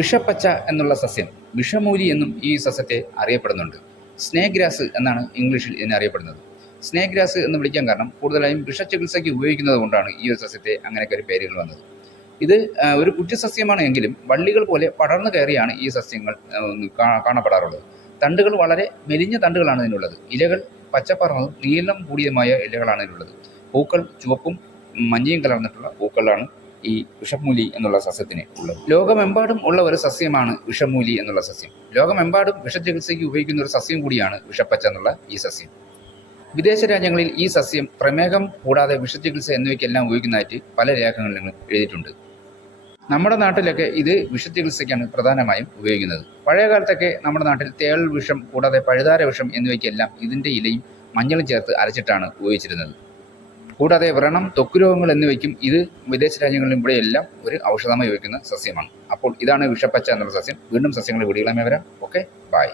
വിഷപ്പച്ച എന്നുള്ള സസ്യം വിഷമൂലി എന്നും ഈ സസ്യത്തെ അറിയപ്പെടുന്നുണ്ട്. സ്നേക് ഗ്രാസ് എന്നാണ് ഇംഗ്ലീഷിൽ ഇതിനെ അറിയപ്പെടുന്നത്. സ്നേക് ഗ്രാസ് എന്ന് വിളിക്കാൻ കാരണം കൂടുതലായും വിഷചികിത്സയ്ക്ക് ഉപയോഗിക്കുന്നത് കൊണ്ടാണ് ഈ ഒരു സസ്യത്തെ അങ്ങനെയൊക്കെ ഒരു പേരുകൾ വന്നത്. ഇത് ഒരു ഒരു കുറ്റിസസ്യമാണ് എങ്കിലും വള്ളികൾ പോലെ പടർന്നു കയറിയാണ് ഈ സസ്യങ്ങൾ കാണപ്പെടാറുള്ളത്. തണ്ടുകൾ വളരെ മെലിഞ്ഞ തണ്ടുകളാണ് ഇതിനുള്ളത്. ഇലകൾ പച്ചപ്പറന്നതും നീളം കൂടിയതുമായ ഇലകളാണ് ഇതിനുള്ളത്. പൂക്കൾ ചുവപ്പും മഞ്ഞയും കലർന്നിട്ടുള്ള പൂക്കളാണ് ഈ വിഷമൂലി എന്നുള്ള സസ്യത്തിന് ഉള്ളത്. ലോകമെമ്പാടും ഉള്ള ഒരു സസ്യമാണ് വിഷമൂലി എന്നുള്ള സസ്യം. ലോകമെമ്പാടും വിഷചികിത്സയ്ക്ക് ഉപയോഗിക്കുന്ന ഒരു സസ്യം കൂടിയാണ് വിഷപ്പച്ച എന്നുള്ള ഈ സസ്യം. വിദേശ രാജ്യങ്ങളിൽ ഈ സസ്യം പ്രമേഹം കൂടാതെ വിഷചികിത്സ എന്നിവയ്ക്കെല്ലാം ഉപയോഗിക്കുന്നതായിട്ട് പല രേഖകളിലും എഴുതിയിട്ടുണ്ട്. നമ്മുടെ നാട്ടിലൊക്കെ ഇത് വിഷചികിത്സയ്ക്കാണ് പ്രധാനമായും ഉപയോഗിക്കുന്നത്. പഴയ കാലത്തൊക്കെ നമ്മുടെ നാട്ടിൽ തേൾ വിഷം കൂടാതെ പഴുതാര വിഷം എന്നിവയ്ക്കെല്ലാം ഇതിന്റെ ഇലയും മഞ്ഞളും ചേർത്ത് അരച്ചിട്ടാണ് ഉപയോഗിച്ചിരുന്നത്. കൂടാതെ വ്രണം ത്വക്ക് രോഗങ്ങൾ എന്നിവയ്ക്കും ഇത് വിദേശ രാജ്യങ്ങളിലും ഇവിടെയെല്ലാം ഒരു ഔഷധമായി ഉപയോഗിക്കുന്ന സസ്യമാണ്. അപ്പോൾ ഇതാണ് വിഷപ്പച്ച എന്നുള്ള സസ്യം. വീണ്ടും സസ്യങ്ങൾ വീടുകളെ വരാം. Okay bye.